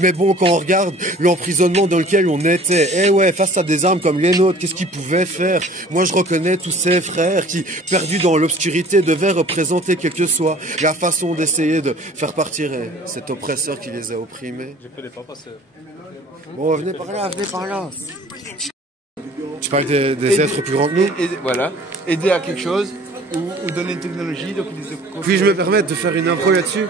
Mais bon, quand on regarde l'emprisonnement dans lequel on était, eh ouais, face à des armes comme les nôtres, qu'est-ce qu'ils pouvaient faire? Moi, je reconnais tous ces frères qui, perdus dans l'obscurité, devaient représenter quelle que soit la façon d'essayer de faire partir cet oppresseur qui les a opprimés. Bon, venez par là, venez par là. Tu parles des êtres plus grands que nous? Voilà, aider à quelque chose ou donner une technologie. Donc Puis-je me permettre de faire une impro là-dessus?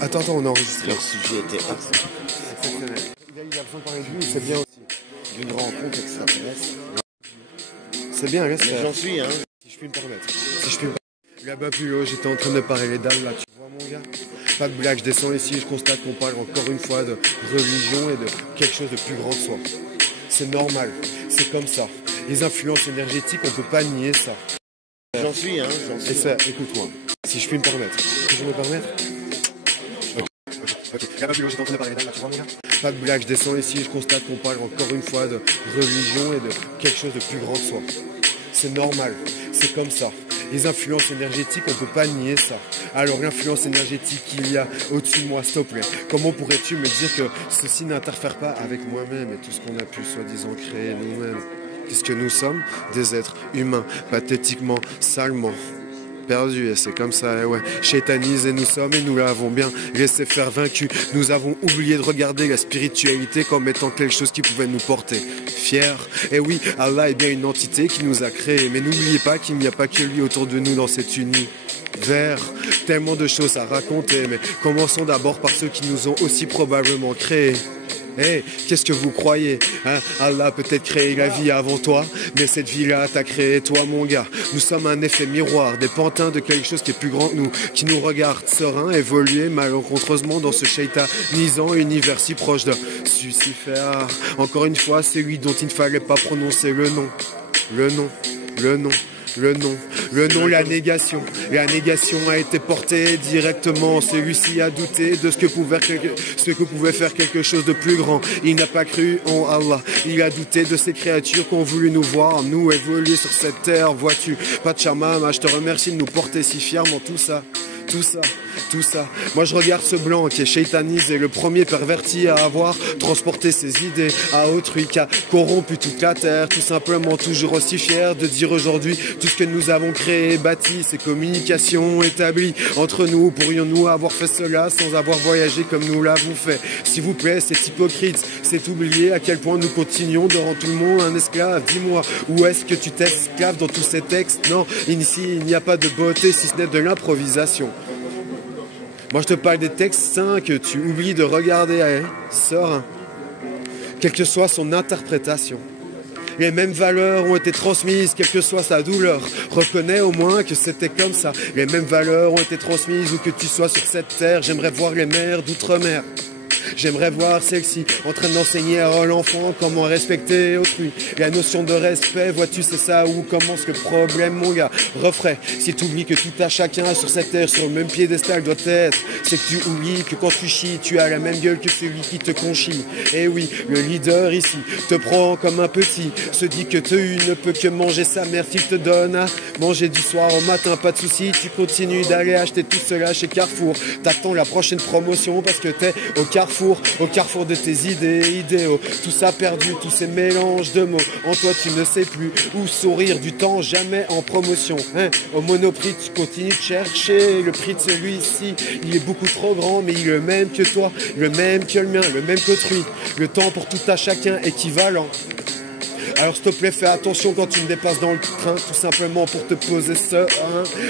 Attends, on enregistre. Leur sujet était exceptionnel. Il a besoin de parler de lui, c'est bien aussi. d'une rencontre extraterrestre. C'est bien, là, ça. J'en suis, hein. Si je puis me permettre. Là-bas plus haut, j'étais en train de parler les dalles, là, tu vois, mon gars. Pas de blague, je descends ici, je constate qu'on parle encore une fois de religion et de quelque chose de plus grand que soi. C'est normal, c'est comme ça. Les influences énergétiques, on peut pas nier ça. J'en suis, hein. Et ça, écoute-moi, si je puis me permettre. Puis-je me permettre? Ok. Là-bas plus haut, j'étais en train de parler les dalles, là, tu vois, mon gars. Pas de blague, je descends ici, je constate qu'on parle encore une fois de religion et de quelque chose de plus grand que soi. C'est normal, c'est comme ça. Les influences énergétiques, on peut pas nier ça. Alors l'influence énergétique qu'il y a au-dessus de moi, s'il te plaît, comment pourrais-tu me dire que ceci n'interfère pas avec moi-même et tout ce qu'on a pu soi-disant créer nous-mêmes? Puisque nous sommes des êtres humains, pathétiquement, salement perdus, et c'est comme ça, et ouais, chétanisés nous sommes et nous l'avons bien laissé faire vaincus. Nous avons oublié de regarder la spiritualité comme étant quelque chose qui pouvait nous porter fiers. Et oui, Allah est bien une entité qui nous a créés, mais n'oubliez pas qu'il n'y a pas que lui autour de nous dans cet univers. Tellement de choses à raconter, mais commençons d'abord par ceux qui nous ont aussi probablement créés. Hey, qu'est-ce que vous croyez, hein? Allah peut-être créé la vie avant toi, mais cette vie-là t'a créé toi, mon gars. Nous sommes un effet miroir, des pantins de quelque chose qui est plus grand que nous, qui nous regarde serein, évoluer malencontreusement dans ce shaitanisant univers si proche de Lucifer. Encore une fois, c'est lui dont il ne fallait pas prononcer le nom. Le nom, le nom. Le nom, la négation. La négation a été portée directement. Celui-ci a douté de ce que pouvait faire quelque chose de plus grand. Il n'a pas cru en Allah. Il a douté de ces créatures qui ont voulu nous voir, nous évoluer sur cette terre. Vois-tu, Pachamama, je te remercie de nous porter si fièrement tout ça. Tout ça. Moi je regarde ce blanc qui est shaitanisé, le premier perverti à avoir transporté ses idées à autrui, qui a corrompu toute la terre, tout simplement toujours aussi fier de dire aujourd'hui tout ce que nous avons créé, bâti, ces communications établies entre nous. Pourrions-nous avoir fait cela sans avoir voyagé comme nous l'avons fait? S'il vous plaît, c'est hypocrite, c'est oublier à quel point nous continuons de rendre tout le monde un esclave. Dis-moi, où est-ce que tu t'esclaves dans tous ces textes? Non, ici il n'y a pas de beauté si ce n'est de l'improvisation. Moi je te parle des textes saints que tu oublies de regarder, hein, serein. Quelle que soit son interprétation. Les mêmes valeurs ont été transmises, quelle que soit sa douleur. Reconnais au moins que c'était comme ça. Les mêmes valeurs ont été transmises où que tu sois sur cette terre. J'aimerais voir les mères d'outre-mer. J'aimerais voir celle-ci en train d'enseigner à l'enfant comment respecter autrui. La notion de respect, vois-tu, c'est ça où commence le problème, mon gars. Refrais, si tu oublies que tout à chacun sur cette terre, sur le même piédestal doit être, c'est que tu oublies que quand tu chies, tu as la même gueule que celui qui te conchie. Et oui, le leader ici te prend comme un petit, se dit que tu ne peux que manger sa mère qu'il te donne à manger du soir au matin, pas de souci, tu continues d'aller acheter tout cela chez Carrefour. T'attends la prochaine promotion parce que t'es au carrefour de tes idées, idéaux, tout ça perdu, tous ces mélanges de mots. En toi tu ne sais plus où sourire du temps, jamais en promotion, hein. Au Monoprix tu continues de chercher le prix de celui-ci, il est beaucoup trop grand mais il est le même que toi, le même que le mien, le même qu'autrui. Le temps pour tout à chacun équivalent. Alors s'il te plaît, fais attention quand tu me dépasses dans le train, tout simplement pour te poser serein,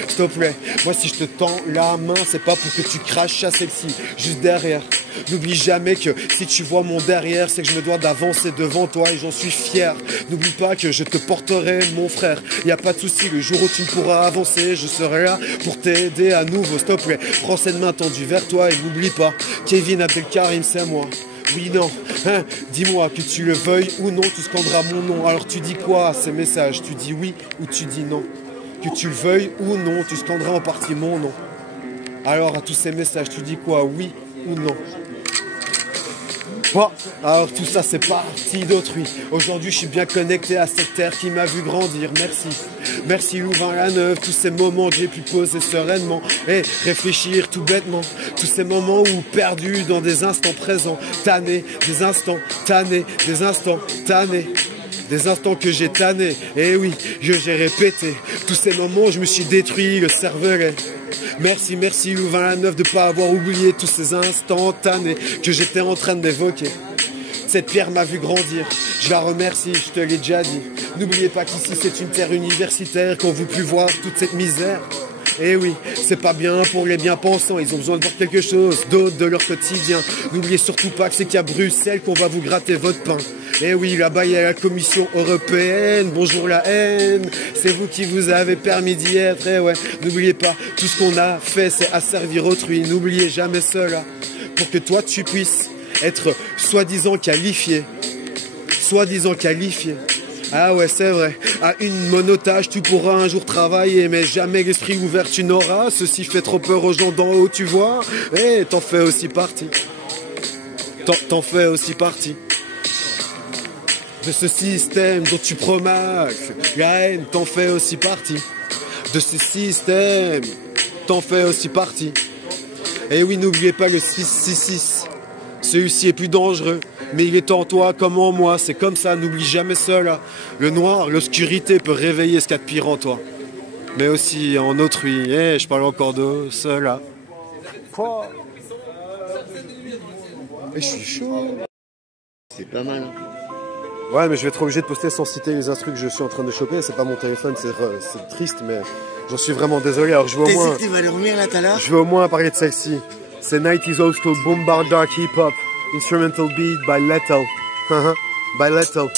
s'il te plaît. Moi si je te tends la main, c'est pas pour que tu craches à celle-ci, juste derrière. N'oublie jamais que si tu vois mon derrière, c'est que je me dois d'avancer devant toi et j'en suis fier. N'oublie pas que je te porterai, mon frère. Y a pas de souci, le jour où tu pourras avancer, je serai là pour t'aider à nouveau, s'il te plaît. Prends cette main tendue vers toi et n'oublie pas, Kevin Abdelkarim, c'est moi. Oui, non, hein, dis-moi, que tu le veuilles ou non, tu scanderas mon nom. Alors tu dis quoi à ces messages? Tu dis oui ou tu dis non? Que tu le veuilles ou non, tu scanderas en partie mon nom. Alors à tous ces messages, tu dis quoi? Oui ou non. Bon, alors tout ça c'est parti d'autrui. Aujourd'hui je suis bien connecté à cette terre qui m'a vu grandir. Merci, merci Louvain-la-Neuve. Tous ces moments que j'ai pu poser sereinement et réfléchir tout bêtement. Tous ces moments où perdus dans des instants présents, tannés, des instants tannés, des instants tannés. Des instants que j'ai tannés, et oui, j'ai répété. Tous ces moments où je me suis détruit le cervelet. Merci, merci Louvain-la-Neuve de pas avoir oublié tous ces instants tannés que j'étais en train d'évoquer. Cette pierre m'a vu grandir, je la remercie, je te l'ai déjà dit. N'oubliez pas qu'ici c'est une terre universitaire, qu'on ne veut plus voir toute cette misère. Eh oui, c'est pas bien pour les bien-pensants, ils ont besoin de voir quelque chose d'autre de leur quotidien. N'oubliez surtout pas que c'est qu'à Bruxelles qu'on va vous gratter votre pain. Eh oui, là-bas il y a la Commission européenne, bonjour la haine, c'est vous qui vous avez permis d'y être. Eh ouais, n'oubliez pas, tout ce qu'on a fait c'est asservir autrui, n'oubliez jamais cela, pour que toi tu puisses être soi-disant qualifié. Soi-disant qualifié. Ah ouais, c'est vrai. À une monotage, tu pourras un jour travailler, mais jamais l'esprit ouvert tu n'auras. Ceci fait trop peur aux gens d'en haut, tu vois. Eh, t'en fais aussi partie. T'en fais aussi partie. De ce système dont tu promages la haine, t'en fais aussi partie. De ce système, t'en fais aussi partie. Et oui, n'oubliez pas le 666. Celui-ci est plus dangereux, mais il est en toi comme en moi, c'est comme ça, n'oublie jamais cela. Le noir, l'obscurité peut réveiller ce qu'il y a de pire en toi, mais aussi en autrui. Eh, je parle encore de cela. Et je suis chaud. C'est pas mal. Ouais, mais je vais être obligé de poster sans citer les instrus que je suis en train de choper. C'est pas mon téléphone, c'est triste, mais j'en suis vraiment désolé. Alors je vais au moins... Tu vas dormir là tout à l'heure? Je vais au moins parler de celle-ci. C'est 90s old school boom bar dark hip hop. Instrumental beat by Lethal. By Lethal.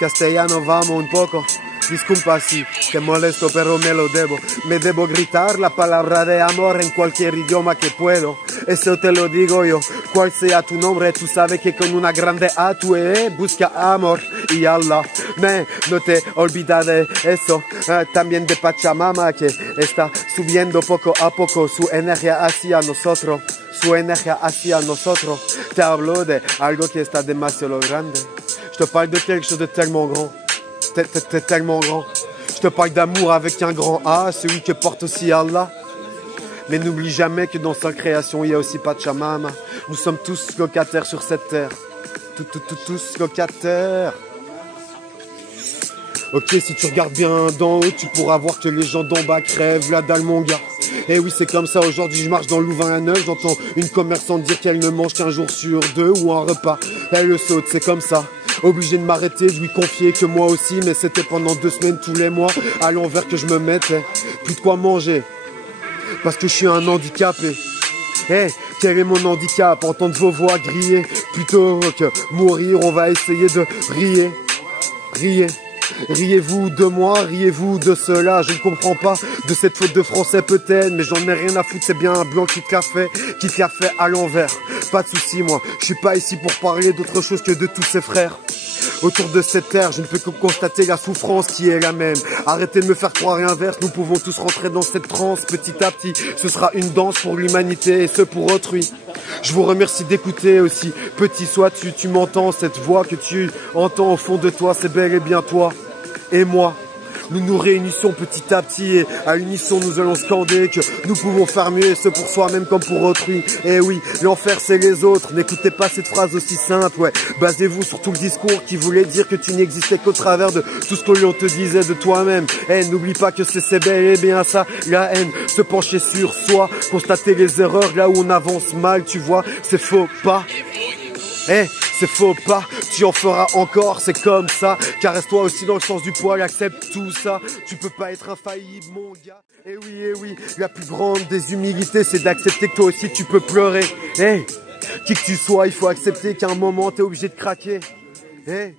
Castellano vamos un poco. Disculpa si te molesto pero me debo gritar la palabra de amor en cualquier idioma que puedo. Eso te lo digo yo, cual sea tu nombre, tú sabes que con una grande A tú busca amor y Allah. Mais no te olvides de eso, también de Pachamama que está subiendo poco a poco su energía hacia nosotros. Su energía hacia nosotros. Te hablo de algo que está demasiado grande. Je te parle de quelque chose de tellement grand. T'es tellement grand. Je te parle d'amour avec un grand A, celui que porte aussi Allah. Mais n'oublie jamais que dans sa création, il y a aussi Pachamama. Nous sommes tous locataires sur cette terre. Tous locataires. Ok, si tu regardes bien d'en haut, tu pourras voir que les gens d'en bas crèvent la dalle, mon gars. Et oui, c'est comme ça, aujourd'hui je marche dans Louvain-la-Neuve, j'entends une commerçante dire qu'elle ne mange qu'un jour sur deux ou un repas. Elle le saute, c'est comme ça. Obligé de m'arrêter, de lui confier que moi aussi, mais c'était pendant 2 semaines tous les mois, à l'envers que je me mettais. Plus de quoi manger, parce que je suis un handicapé. Eh, quel est mon handicap? Entendre vos voix griller, plutôt que mourir, on va essayer de rier. Riez. Riez-vous de moi, riez-vous de cela. Je ne comprends pas de cette faute de français peut-être, mais j'en ai rien à foutre, c'est bien un blanc qui te l'a fait à l'envers. Pas de soucis, moi, je suis pas ici pour parler d'autre chose que de tous ses frères. Autour de cette terre, je ne peux que constater la souffrance qui est la même. Arrêtez de me faire croire l'inverse, nous pouvons tous rentrer dans cette transe petit à petit. Ce sera une danse pour l'humanité et ce pour autrui. Je vous remercie d'écouter aussi. Petit sois-tu, tu m'entends, cette voix que tu entends au fond de toi, c'est bel et bien toi et moi. Nous nous réunissons petit à petit et à l'unisson nous allons scander que nous pouvons faire mieux, ce pour soi-même comme pour autrui. Et oui, l'enfer c'est les autres, n'écoutez pas cette phrase aussi simple, ouais. Basez-vous sur tout le discours qui voulait dire que tu n'existais qu'au travers de tout ce que l'on te disait de toi-même. Eh, n'oublie pas que c'est bel et bien ça, la haine, se pencher sur soi, constater les erreurs là où on avance mal, tu vois, c'est faux pas. Eh, c'est faux pas, tu en feras encore, c'est comme ça. Caresse-toi aussi dans le sens du poil, accepte tout ça. Tu peux pas être infaillible, mon gars. Eh oui, la plus grande des humilités, c'est d'accepter que toi aussi tu peux pleurer. Eh, qui que tu sois, il faut accepter qu'à un moment t'es obligé de craquer. Eh.